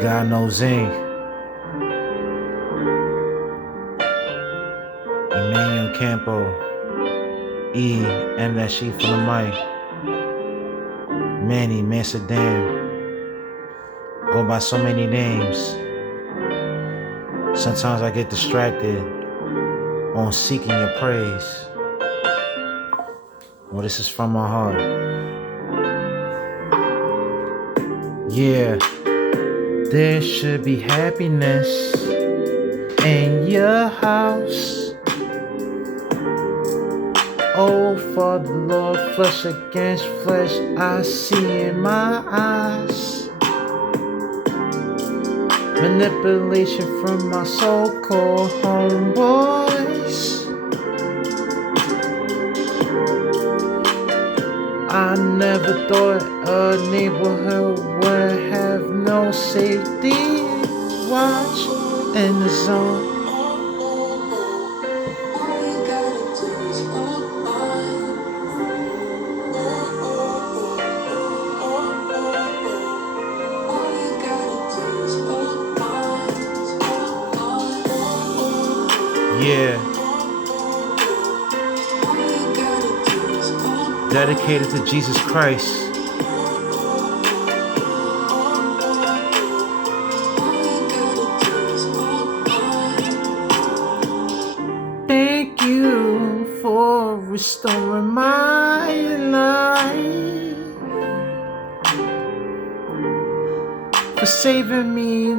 God knows Inc. Emmanuel Campo, E, and that she from the mic. Manny, Mansadam, go by so many names. Sometimes I get distracted on seeking your praise. Well, this is from my heart. Yeah, there should be happiness in your house. Oh, Father, Lord, flesh against flesh, I see in my eyes. Manipulation from my so-called homeboys. I never thought a neighborhood would have no safety watch in the zone. Yeah. Dedicated to Jesus Christ. Thank you for restoring my life, for saving me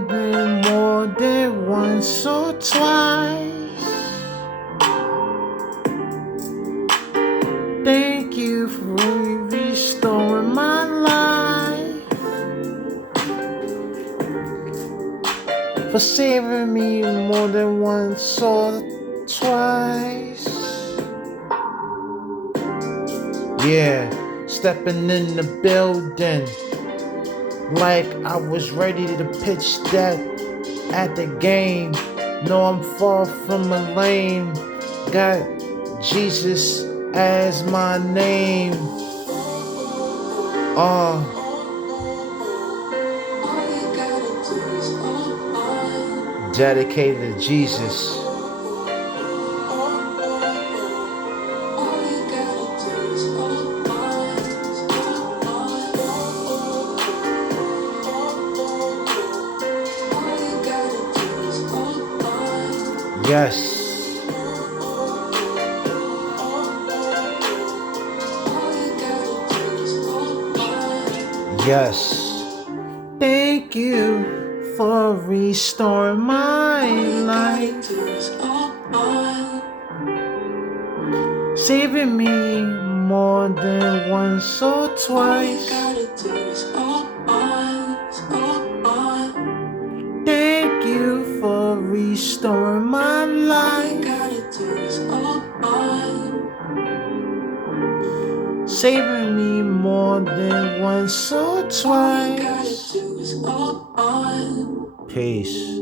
more than once or twice. Thank you for restoring my life, for saving me more than once or twice. Yeah, stepping in the building like I was ready to pitch that at the game. No, I'm far from a lame. Got Jesus as my name. Dedicated to Jesus. Yes. Yes. Thank you for restoring my life, saving me more than once or twice. Thank you for restoring my life, saving me more than once or twice. Peace.